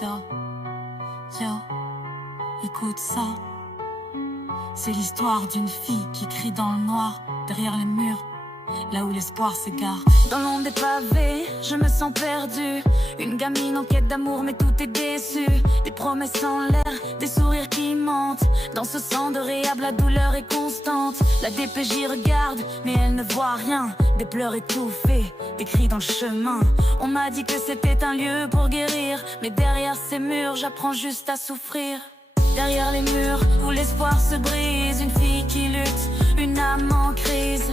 Yo, yo, écoute ça. C'est l'histoire d'une fille qui crie dans le noir, derrière les murs, là où l'espoir s'égare. Dans l'ombre des pavés, je me sens perdue. Une gamine en quête d'amour, mais tout est déçu. Des promesses en l'air, des sourires qui mentent. Dans ce sang de réhab, la douleur est constante. La DPJ regarde, mais elle ne voit rien. Des pleurs étouffés, des cris dans le chemin. On m'a dit que c'était un lieu pour guérir, mais derrière ces murs, j'apprends juste à souffrir. Derrière les murs, où l'espoir se brise, une fille qui lutte, une âme en crise.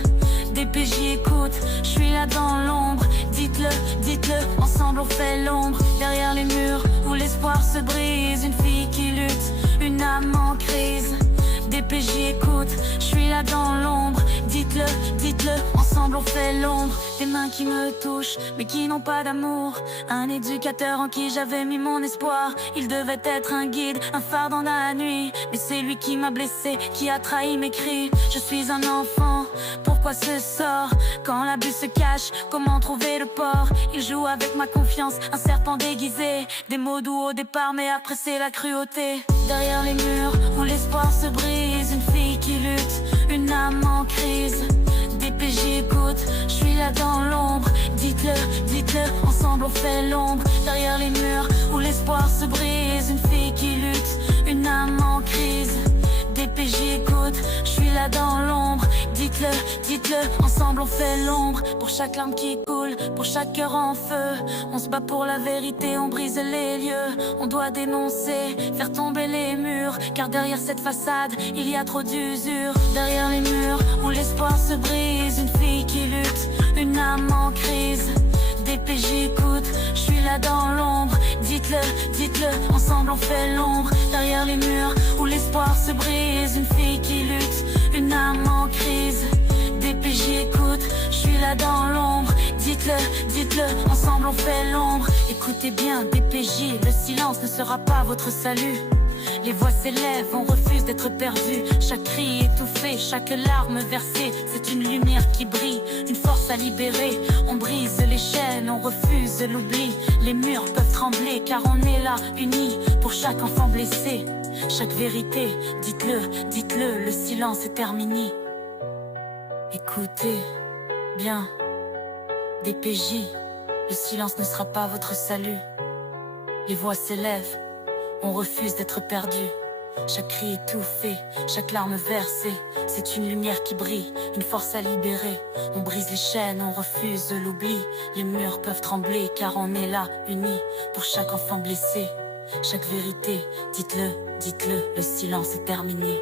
DPJ écoute, je suis là dans l'ombre. Dites-le, dites-le, ensemble on fait l'ombre. Derrière les murs, où l'espoir se brise, une fille qui lutte, une âme en crise. DPJ écoute, je suis là dans l'ombre. Dites-le, dites-le, ensemble on fait l'ombre. Des mains qui me touchent, mais qui n'ont pas d'amour. Un éducateur en qui j'avais mis mon espoir. Il devait être un guide, un phare dans la nuit. Mais c'est lui qui m'a blessé, qui a trahi mes cris. Je suis un enfant, pourquoi ce sort? Quand l'abus se cache, comment trouver le port? Il joue avec ma confiance, un serpent déguisé. Des mots doux au départ, mais après c'est la cruauté. Derrière les murs, où l'espoir se brise, une fille qui lutte, une âme en crise. DPJ écoute, je suis là dans l'ombre. Dites-le, dites-le, ensemble on fait l'ombre. Derrière les murs, où l'espoir se brise, une fille qui lutte, une âme en crise. DPJ écoute, je suis là dans l'ombre. Dites-le, dites-le, ensemble on fait l'ombre. Pour chaque larme qui coule, pour chaque cœur en feu, on se bat pour la vérité, on brise les lieux. On doit dénoncer, faire tomber les murs, car derrière cette façade, il y a trop d'usure. Derrière les murs, où l'espoir se brise, une fille qui lutte, une âme en crise. DPJ écoute, je suis là dans l'ombre. Dites-le, dites-le, ensemble on fait l'ombre. Derrière les murs, où l'espoir se brise, une fille qui lutte, une âme en crise. DPJ écoute, je suis là dans l'ombre. Dites-le, dites-le, ensemble on fait l'ombre. Écoutez bien, DPJ, le silence ne sera pas votre salut. Les voix s'élèvent, on refuse d'être perdu. Chaque cri étouffé, chaque larme versée, c'est une lumière qui brille, une force à libérer. On brise les chaînes, on refuse l'oubli. Les murs peuvent trembler car on est là, unis, pour chaque enfant blessé. Chaque vérité, dites-le, dites-le, le silence est terminé. Écoutez bien, DPJ, le silence ne sera pas votre salut. Les voix s'élèvent, on refuse d'être perdu. Chaque cri étouffé, chaque larme versée, c'est une lumière qui brille, une force à libérer. On brise les chaînes, on refuse l'oubli. Les murs peuvent trembler car on est là, unis, pour chaque enfant blessé. Chaque vérité, dites-le, dites-le, le silence est terminé.